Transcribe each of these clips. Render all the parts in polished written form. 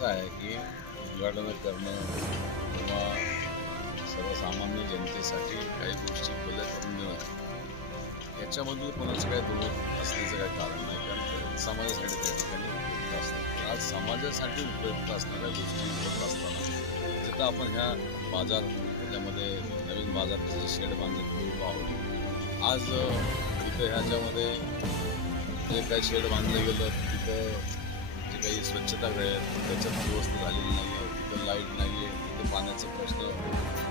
कसं आहे की उद्घाटनं करणं किंवा सर्वसामान्य जनतेसाठी काही गोष्टी खुल्या करून देणं याच्यामध्ये कोणाचं काही दोष असण्याचं काही कारण नाही, कारण ते समाजासाठी त्या ठिकाणी उपयुक्त असतात. आज समाजासाठी उपयुक्त असणाऱ्या गोष्टी होत असताना जिथं आपण ह्या बाजार त्याच्यामध्ये नवीन बाजाराचे शेड बांधले उभं आहोत. आज तिथं ह्याच्यामध्ये जे काही शेड बांधलं गेलं तिथं जे काही स्वच्छतागृह आहेत त्याच्यात व्यवस्था झालेली नाही आहे, तिथं लाईट नाही आहे, तिथं पाण्याचा प्रश्न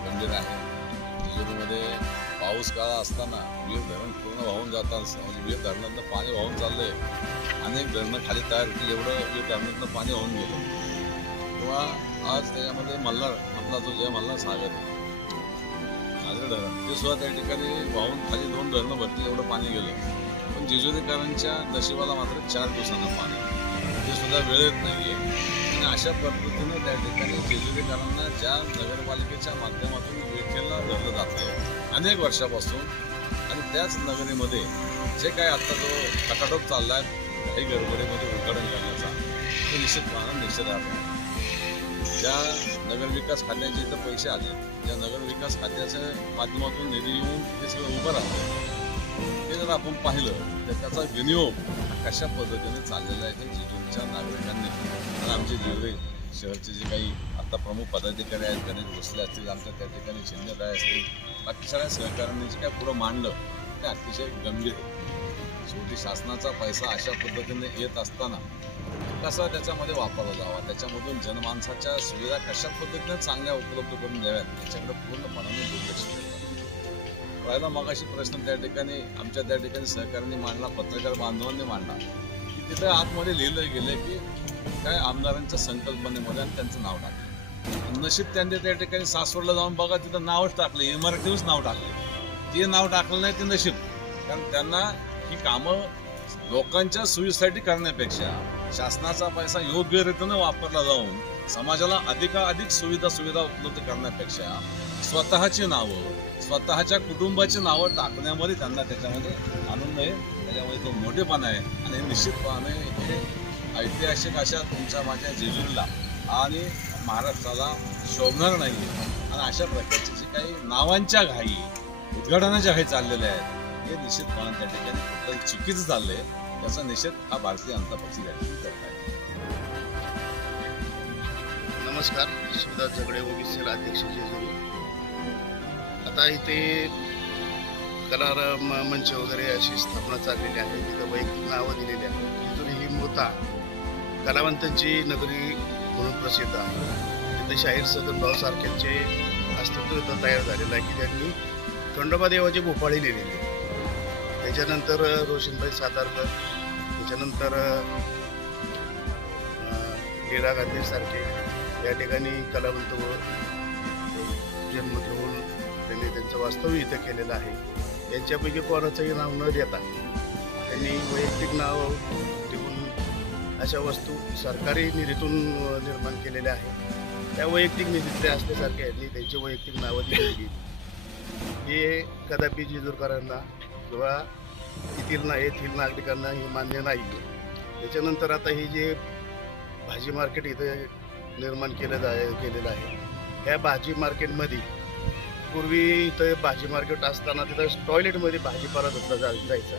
गंभीर आहे. जेजुरीमध्ये पाऊस काळ असताना वीर धरण पूर्ण वाहून जातात, म्हणजे वीर धरणातनं पाणी वाहून चाललं आहे. अनेक धरणं खाली तयार होतील एवढं वीर धरणातनं पाणी वाहून गेलं. किंवा आज त्याच्यामध्ये मल्हार आपला जो जय मल्हार सागर आहे सागर धरण ते सुद्धा त्या ठिकाणी वाहून खाली 2 धरणं भरतील एवढं पाणी गेलं. पण जेजुरीकरांच्या नशिबाला मात्र 4 दिवसांना पाणी ते सुद्धा वेळेत नाही आहे. आणि अशा पद्धतीनं त्या ठिकाणी जेजुरीकरांना ज्या नगरपालिकेच्या माध्यमातून विठ्ठलला धरलं जातं आहे अनेक वर्षापासून, आणि त्याच नगरीमध्ये जे काय आता जो खटाटोप चालला आहे काही गडबडीमध्ये उद्घाटन करण्याचा तो निश्चितपणे निषेधार्ह आहे. ज्या नगरविकास खात्याचे इथं पैसे आले, ज्या नगरविकास खात्याच्या माध्यमातून निधी येऊन ते सगळं उभं राहतं ते जर आपण पाहिलं तर त्याचा विनियोग कशा पद्धतीने चाललेला आहे हे जेजुरीच्या नागरिकांनी आणि आमचे जेजुरी शहरचे जे काही आता प्रमुख पदाधिकारी आहेत गणेश भोसले असतील, आमच्या त्या ठिकाणी शिंदेताई असतील, बाकी सगळ्या सहकाऱ्यांनी जे काय पुढं मांडलं ते अतिशय गंभीर आहे. शेवटी शासनाचा पैसा अशा पद्धतीने येत असताना कसा त्याच्यामध्ये वापरला जावा, त्याच्यामधून जनमानसाच्या सुविधा कशा पद्धतीने चांगल्या उपलब्ध करून द्याव्यात याच्याकडे पूर्णपणाने दुर्लक्ष केलं. पहिला मगाशी प्रश्न त्या ठिकाणी आमच्या त्या ठिकाणी सहकाऱ्यांनी मांडला, पत्रकार बांधवांनी मांडला की तिथे आतमध्ये लिहिलं गेलं की काय आमदारांच्या संकल्पनेमध्ये आणि त्यांचं नाव टाकलं. नशीब त्यांनी त्या ठिकाणी सासवडला जाऊन बघा तिथं नावच टाकलं, इमारतीवरच नाव टाकलं. ते नाव टाकलं नाही ते नशीब, कारण त्यांना ही कामं लोकांच्या सोयीसाठी करण्यापेक्षा शासनाचा पैसा योग्य रीतीनं वापरला जाऊन समाजाला अधिकाधिक सुविधा उपलब्ध करण्यापेक्षा स्वतःची नावं स्वतःच्या कुटुंबाची नावं टाकण्यामध्ये त्यांना त्याच्यामध्ये आनंद आहे, त्याच्यामध्ये तो मोठेपणा आहे. आणि निश्चितपणे हे ऐतिहासिक अशा तुमच्या माझ्या जेजुरीला आणि महाराष्ट्राला शोभणार नाही. आणि अशा प्रकारचे जे काही नावांच्या घाई उद्घाटनाच्या घाई चाललेल्या आहेत हे निश्चितपणे त्या ठिकाणी कुठं चुकीचं चाललंय, त्याचा निषेध हा भारतीय जनता पक्ष या ठिकाणी करत आहे. नमस्कार, शिवदास झगडे ओबीसी अध्यक्ष जेजुरी. आता इथे कला मंच वगैरे अशी स्थापना चाललेली आहे, तिथं वैयक्तिक नावं दिलेली आहेत. जेजुरी ही मूळतः कलावंतांची नगरी म्हणून प्रसिद्ध आहे. तिथे शाहीर सदनभाऊ सारख्यांचे अस्तित्व इथं तयार झालेलं आहे की त्यांनी खंडोबा देवाची भोपाळी लिहिलेली आहे. त्याच्यानंतर रोशनभाई सातारकर, त्याच्यानंतर लीला गांधी सारखे या ठिकाणी कलावंत जन्म घेऊन त्यांनी त्यांचं वास्तव्य इथं केलेलं आहे. यांच्यापैकी कोणाचंही नाव न देता त्यांनी वैयक्तिक नाव देऊन अशा वस्तू सरकारी निधीतून निर्माण केलेल्या आहेत. त्या वैयक्तिक निधीतल्या असल्यासारख्या यांनी त्यांची वैयक्तिक नावं दिलेली हे कदापि जेजुरकरांना किंवा येथील नागरिकांना हे मान्य नाही आहे. त्याच्यानंतर आता ही जे भाजी मार्केट इथं निर्माण केलेलं आहे, ह्या भाजी मार्केटमध्ये पूर्वी इथं भाजी मार्केट असताना तिथं टॉयलेटमध्ये भाजीपाला धुतला जायचा.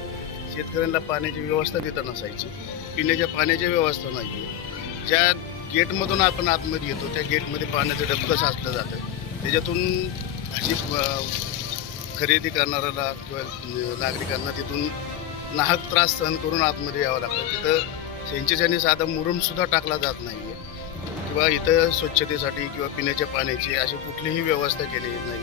शेतकऱ्यांना पाण्याची व्यवस्था तिथं नसायची, पिण्याच्या पाण्याची व्यवस्था नाही आहे. ज्या गेटमधून आपण आतमध्ये येतो त्या गेटमध्ये पाण्याचं डबकं साचलं जातं, त्याच्यातून भाजी खरेदी करणाऱ्याला किंवा नागरिकांना तिथून नाहक त्रास सहन करून आतमध्ये यावं लागतं. तिथं सिंचनाने साधा मुरुमसुद्धा टाकला जात नाही आहे किंवा इथं स्वच्छतेसाठी किंवा पिण्याच्या पाण्याची अशी कुठलीही व्यवस्था केलेली नाही.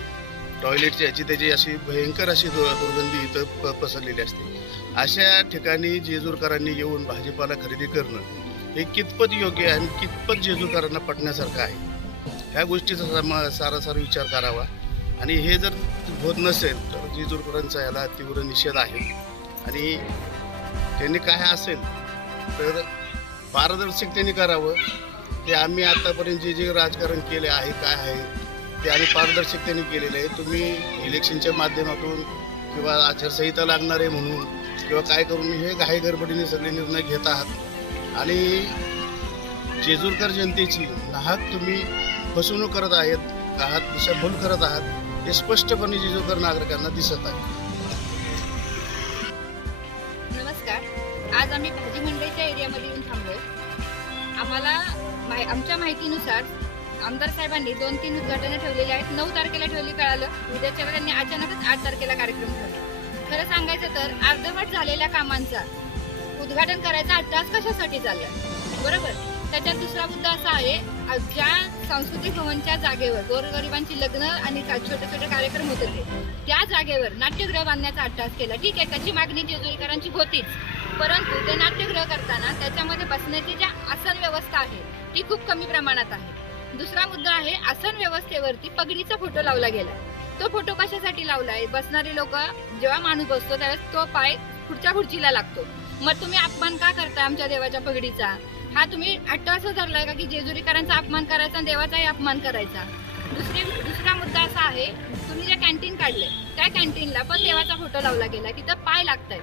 टॉयलेटची त्याची अशी भयंकर अशी दुर्गंधी इथं पसरलेली असते. अशा ठिकाणी जेजुरकरांनी येऊन भाजीपाला खरेदी करणं हे कितपत योग्य आहे आणि कितपत जेजुरकरांना पटण्यासारखं आहे, ह्या गोष्टीचा सारासार विचार करावा. आणि हे जर होत नसेल तर जेजुरकरांचा याला तीव्र निषेध आहे. आणि त्यांनी काय असेल तर पारदर्शकतेने करावं. ते आम्ही आतापर्यंत जे राजकारण केले आहे काय आहे ते आम्ही पारदर्शकतेने केलेले आहे. तुम्ही इलेक्शनच्या माध्यमातून किंवा आचारसंहिता लागणार आहे म्हणून किंवा काय करून हे घाई गडबडीने सगळे निर्णय घेत आहात. आणि जेजूरकर जनतेची नाहक तुम्ही फसवणूक करत आहात, दिशाभूल करत आहात, हे स्पष्टपणे जेजूरकर नागरिकांना दिसत आहे. नमस्कार. आज आम्ही भाजी मंडईच्या एरियामध्ये येऊन थांबलोय. आम्हाला आमच्या माहितीनुसार आमदार साहेबांनी 2-3 उद्घाटनं ठेवलेली आहेत. 9 तारखेला ठेवली कळालं. उद्याच्या त्यांनी अचानकच 8 तारखेला कार्यक्रम ठेवला. खरं सांगायचं तर अर्धवट झालेल्या कामांचा उद्घाटन करायचा अट्टास कशासाठी चाललाय, बरोबर. त्याच्यात दुसरा मुद्दा असा आहे, ज्या सांस्कृतिक भवनच्या जागेवर गोरगरिबांची लग्न आणि छोटे छोटे कार्यक्रम होत होते त्या जागेवर नाट्यगृह बांधण्याचा अट्टास केला. ठीक आहे, त्याची मागणी जेजुरीकरांची होतीच, परंतु ते नाट्यगृह करताना त्याच्यामध्ये बसण्याची ज्या आसन व्यवस्था आहे ती खूप कमी प्रमाणात आहे. दुसरा मुद्दा आहे, आसन व्यवस्थेवरती पगडीचा फोटो लावला गेला. तो फोटो कशासाठी लावलाय? बसणारे लोक जेव्हा माणूस बसतो त्यावेळेस तो पाय पुढच्या खुर्चीला लागतो. मग तुम्ही अपमान का करताय आमच्या देवाच्या पगडीचा? हा तुम्ही अट्टास धरलाय का की जेजुरीकरांचा अपमान करायचा आणि देवाचाही अपमान करायचा? दुसरा मुद्दा असा आहे, तुम्ही जे कॅन्टीन काढले त्या कॅन्टीनला पण देवाचा फोटो लावला गेला, तिथं पाय लागतायत.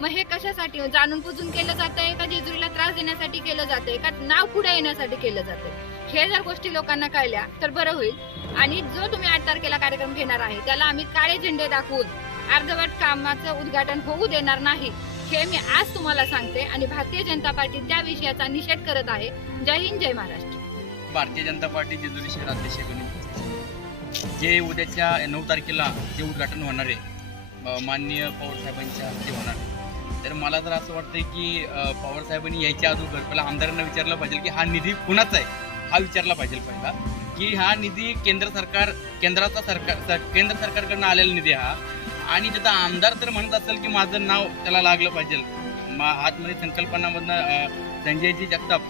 मग हे कशासाठी? जाणून बुजून केलं जातंय का जेजुरीला त्रास देण्यासाठी केलं जातंय का नाव पुढे येण्यासाठी केलं जातंय? हे जर गोष्टी लोकांना कळल्या तर बरं होईल. आणि जो तुम्ही 8 तारखेला कार्यक्रम घेणार आहे त्याला आम्ही काळे झेंडे दाखवून अर्धवट कामाचं उद्घाटन होऊ देणार नाही, हे मी आज तुम्हाला सांगते. आणि भारतीय जनता पार्टी त्या विषयाचा निषेध करत आहे. जय हिंद, जय महाराष्ट्र. भारतीय जनता पार्टी जेजुरी शहराध्यक्ष जे उद्याच्या 9 तारखेला जे उद्घाटन होणार आहे माननीय पवार साहेबांच्या हस्ते होणार आहे. तर मला तर असं वाटतं की पवार साहेबांनी यायच्या अगोदर पहिला आमदारांना विचारलं पाहिजे की हा निधी कुणाचा आहे, हा विचारला पाहिजे पहिला, की हा निधी केंद्र सरकारकडनं आलेला निधी हा. आणि त्याचा आमदार तर म्हणत असेल की माझं नाव त्याला लागलं पाहिजे, आतमध्ये संकल्पनामधनं संजयजी जगताप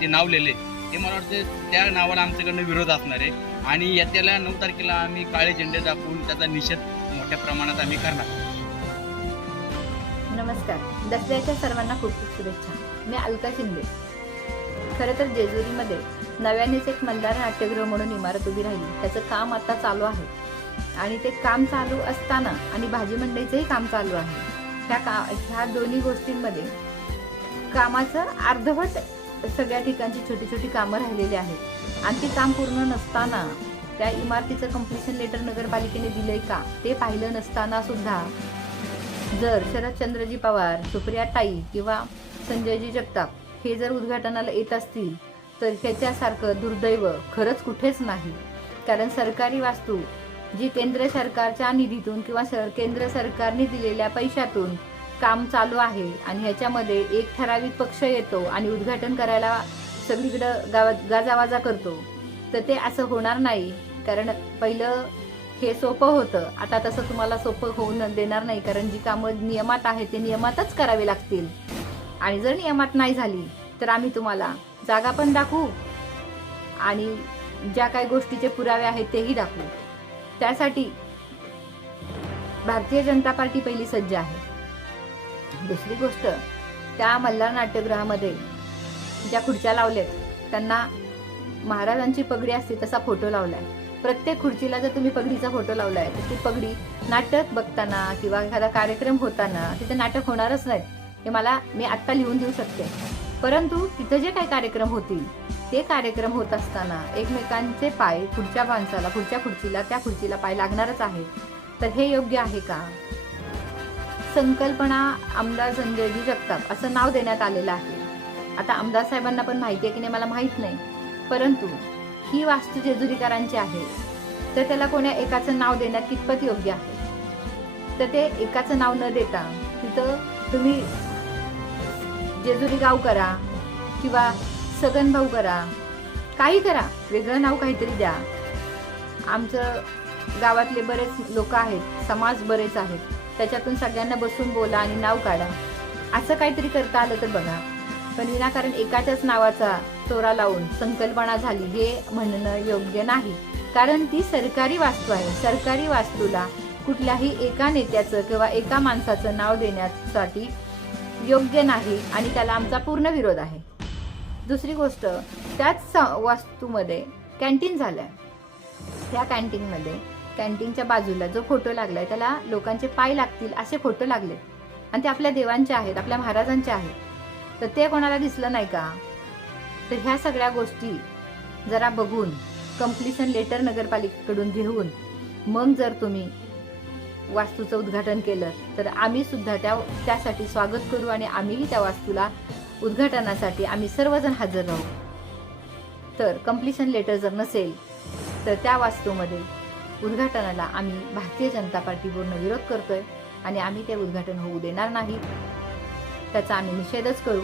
ते नाव लिहिले, ते मला वाटतं त्या नावाला आमच्याकडनं विरोध असणार आहे. आणि येत्याला 9 तारखेला आम्ही काळे झेंडे दाखवून त्याचा निषेध मोठ्या प्रमाणात आम्ही करणार. नमस्कार. दसऱ्याच्या सर्वांना खूप खूप शुभेच्छा. मी अलका शिंदे. खरं तर जेजुरीमध्ये नव्यानेच एक मल्हार नाट्यगृह म्हणून इमारत उभी राहिली. त्याचं काम आता चालू आहे आणि ते काम चालू असताना आणि भाजी मंडईचंही काम चालू आहे. ह्या दोन्ही गोष्टींमध्ये कामाचं अर्धवट सगळ्या ठिकाणची छोटी छोटी कामं राहिलेली आहेत आणि ती काम पूर्ण नसताना त्या इमारतीचं कम्प्लिशन लेटर नगरपालिकेने दिलंय का ते पाहिलं नसताना सुद्धा जर शरदचंद्रजी पवार, सुप्रिया ताई किंवा संजयजी जगताप हे जर उद्घाटनाला येत असतील तर ह्याच्यासारखं दुर्दैव खरंच कुठेच नाही. कारण सरकारी वास्तू जी केंद्र सरकारच्या निधीतून किंवा केंद्र सरकारने दिलेल्या पैशातून काम चालू आहे आणि ह्याच्यामध्ये एक ठराविक पक्ष येतो आणि उद्घाटन करायला सगळीकडं गाजावाजा करतो, तर ते असं होणार नाही. कारण पहिलं हे सोपं होतं, आता तसं तुम्हाला सोपं होऊन देणार नाही. कारण जी कामं नियमात आहेत ते नियमातच करावी लागतील. आणि जर नियमात नाही झाली तर आम्ही तुम्हाला जागा पण दाखवू आणि ज्या काही गोष्टीचे पुरावे आहेत तेही दाखवू. त्यासाठी भारतीय जनता पार्टी पहिली सज्ज आहे. दुसरी गोष्ट, त्या मल्हार नाट्यगृहामध्ये ज्या खुर्च्या लावल्यात त्यांना महाराजांची पगडी असते तसा फोटो लावलाय. प्रत्येक खुर्चीला जर तुम्ही पगडीचा फोटो लावलाय तर ती पगडी नाटक बघताना किंवा एखादा कार्यक्रम होताना तिथे नाटक होणारच नाही, हे मी आत्ता लिहून देऊ शकते. परंतु तिथे जे काही कार्यक्रम होतील ते कार्यक्रम होत असताना एकमेकांचे पाय पुढच्या माणसाला, पुढच्या खुर्चीला, त्या खुर्चीला पाय लागणारच आहे. तर हे योग्य आहे का? संकल्पना आमदार संजयजी जगताप असं नाव देण्यात आलेलं आहे. आता आमदार साहेबांना पण माहिती आहे की नाही मला माहीत नाही, परंतु ही वास्तू जेजुरीकरांची आहे तर त्याला कोण्या एकाचं नाव देण्यात कितपत योग्य आहे? तर ते एकाचं नाव न देता तिथं तुम्ही जेजुरी गाव करा किंवा सगन भाऊ करा, काही करा, वेगळं नाव काहीतरी द्या. आमचं गावातले बरेच लोक आहेत, समाज बरेच आहेत, त्याच्यातून सगळ्यांना बसून बोला आणि नाव काढा. असं काहीतरी करता आलं तर बघा. पण विनाकारण एकाच्याच नावाचा चोरा लावून संकल्पना झाली हे म्हणणं योग्य नाही. कारण ती सरकारी वास्तू आहे. सरकारी वास्तूला कुठल्याही एका नेत्याचं किंवा एका माणसाचं नाव देण्यासाठी योग्य नाही आणि त्याला आमचा पूर्ण विरोध आहे. दुसरी गोष्ट, त्याच वास्तूमध्ये कॅन्टीन झालं आहे. त्या कॅन्टीनच्या बाजूला जो फोटो लागलाय त्याला लोकांचे पाय लागतील असे फोटो लागले आणि ते आपल्या देवांचे आहेत, आपल्या महाराजांचे आहेत. तर ते कोणाला दिसलं नाही का? तर ह्या सगळ्या गोष्टी जरा बघून कंप्लिशन लेटर नगरपालिकेकडून घेऊन मग जर तुम्ही वास्तूचं उद्घाटन केलं तर आम्ही सुद्धा त्यासाठी स्वागत करू आणि आम्हीही त्या वास्तूला उद्घाटनासाठी आम्ही सर्वजण हजर राहू. तर कंप्लिशन लेटर जर नसेल तर त्या वास्तूमध्ये उद्घाटनाला आम्ही भारतीय जनता पार्टी पूर्ण विरोध करतोय आणि आम्ही ते उद्घाटन होऊ देणार नाही. त्याचा आम्ही निषेधच करू.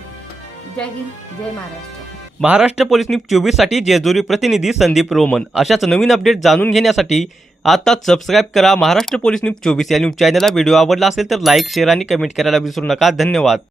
जय हिंद, जय महाराष्ट्र. महाराष्ट्र पोलीस न्यूज 24 साठी जेजुरी प्रतिनिधी संदीप रोमन. अशाच नवीन अपडेट जाणून घेण्यासाठी आताच सबस्क्राईब करा महाराष्ट्र पोलीस न्यूज 24 या न्यूज चॅनलला. व्हिडिओ आवडला असेल तर लाईक, शेअर आणि कमेंट करायला विसरू नका. धन्यवाद.